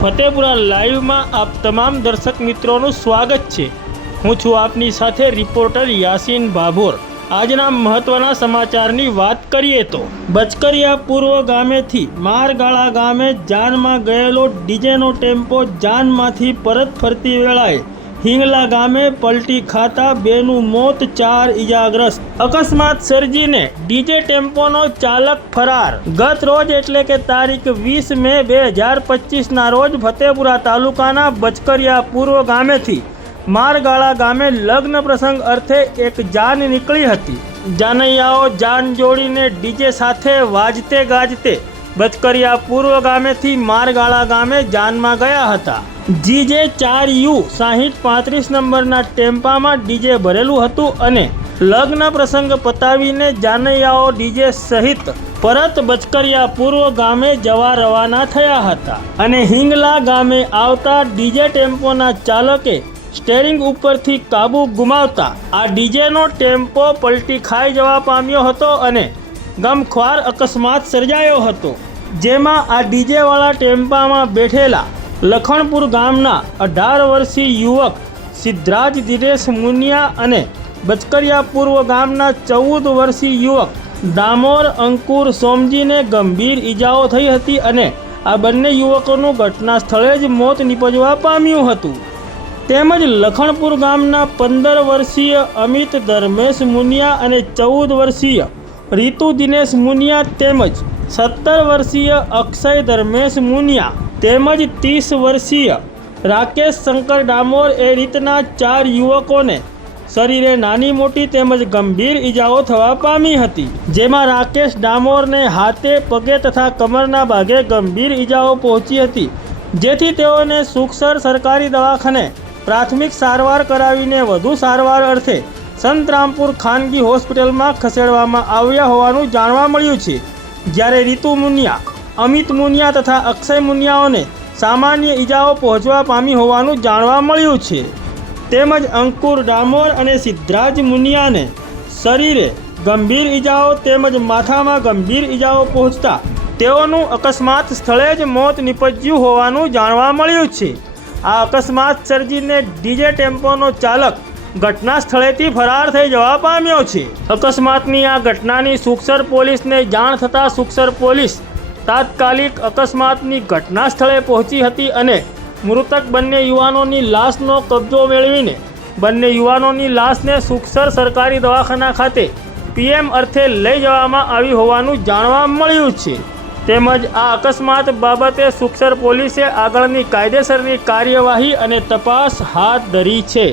ફતેપુરા લાઈવમાં આપ તમામ દર્શક મિત્રોનું સ્વાગત છે. હું છું આપની સાથે રિપોર્ટર યાસીન ભાભોર. આજના મહત્વના સમાચારની વાત કરીએ તો, બચકરિયા પૂર્વ ગામેથી મારગાળા ગામે જાનમાં ગયેલો ડીજેનો ટેમ્પો જાનમાંથી પરત ફરતી વેળાએ હિંગલા ગામે પલટી ખાતા બેનું મોત ચાર ઇજાગ્રસ્ત અકસ્માત સર્જીને ડીજે ટેમ્પોનો ચાલક ફરાર. ગત રોજ એટલે કે તારીખ વીસ મે બે હજાર પચીસના રોજ ફતેપુરા તાલુકાના બચકરિયા પૂર્વ ગામેથી મારગાળા ગામે લગ્ન પ્રસંગ અર્થે એક જાન નીકળી હતી. જાનૈયાઓ જાન જોડીને ડીજે સાથે વાજતે ગાજતે બચકરિયા પૂર્વ ગામેથી મારગાળા ગામે જાનમાં ગયા હતા. જીજે ચાર યુ સાહીઠ પાંત્રીસ નંબરના ટેમ્પામાં ડીજે ભરેલું હતું અને લગ્ન પ્રસંગ પતાવીને જાનૈયાઓ ડીજે સહિત પરત બચકરિયા પૂર્વ ગામે જવા રવાના થયા હતા. અને હિંગલા ગામે આવતા ડીજે ટેમ્પોના ચાલકે સ્ટેરિંગ ઉપરથી કાબુ ગુમાવતા આ ડીજેનો ટેમ્પો પલટી ખાઈ જવા પામ્યો હતો અને ગમખ્વાર અકસ્માત સર્જાયો હતો. જેમાં આ ડીજેવાળા ટેમ્પામાં બેઠેલા લખણપુર ગામના અઢાર વર્ષીય યુવક સિદ્ધરાજ દિનેશ મુનિયા અને બચકરિયા પૂર્વ ગામના ચૌદ વર્ષીય યુવક ડામોર અંકુર સોમજીને ગંભીર ઈજાઓ થઈ હતી અને આ બંને યુવકોનું ઘટના સ્થળે જ મોત નીપજવા પામ્યું હતું. તેમજ લખણપુર ગામના પંદર વર્ષીય અમિત ધર્મેશ મુનિયા અને ચૌદ વર્ષીય રીતુ દિનેશ મુનિયા તેમજ સત્તર વર્ષીય અક્ષય ધર્મેશ મુનિયા તેમજ ત્રીસ વર્ષીય રાકેશ શંકર ડામોર એ રીતના ચાર યુવકોને શરીરે નાની મોટી તેમજ ગંભીર ઈજાઓ થવા પામી હતી. જેમાં રાકેશ ડામોરને હાથે, પગે તથા કમરના ભાગે ગંભીર ઈજાઓ પહોંચી હતી. જેથી તેઓને સુખસર સરકારી દવાખાને પ્રાથમિક સારવાર કરાવીને વધુ સારવાર અર્થે સંતરામપુર ખાનગી હોસ્પિટલમાં ખસેડવામાં આવ્યા હોવાનું જાણવા મળ્યું છે. જ્યારે રીતુ મુનિયા, અમિત મુનિયા તથા અક્ષય મુનિયાઓને સામાન્ય ઈજાઓ પહોંચવા પામી હોવાનું જાણવા મળ્યું છે. તેમજ અંકુર ડામોર અને સિદ્ધરાજ મુનિયાને શરીરે ગંભીર ઈજાઓ તેમજ માથામાં ગંભીર ઈજાઓ પહોંચતા તેઓનું અકસ્માત સ્થળે જ મોત નિપજ્યું હોવાનું જાણવા મળ્યું છે. આ અકસ્માત સર્જીને ડીજે ટેમ્પોનો ચાલક ઘટના સ્થળેથી ફરાર થઈ જવા પામ્યો છે. અકસ્માતની આ ઘટનાની સુખસર પોલીસને જાણ થતાં સુખસર પોલીસ તાત્કાલિક અકસ્માતની ઘટના સ્થળે પહોંચી હતી અને મૃતક બંને યુવાનોની લાશનો કબજો મેળવીને બંને યુવાનોની લાશને સુખસર સરકારી દવાખાના ખાતે પીએમ અર્થે લઈ જવામાં આવી હોવાનું જાણવા મળ્યું છે. તેમજ આ અકસ્માત બાબતે સુખસર પોલીસે આગળની કાયદેસરની કાર્યવાહી અને તપાસ હાથ ધરી છે.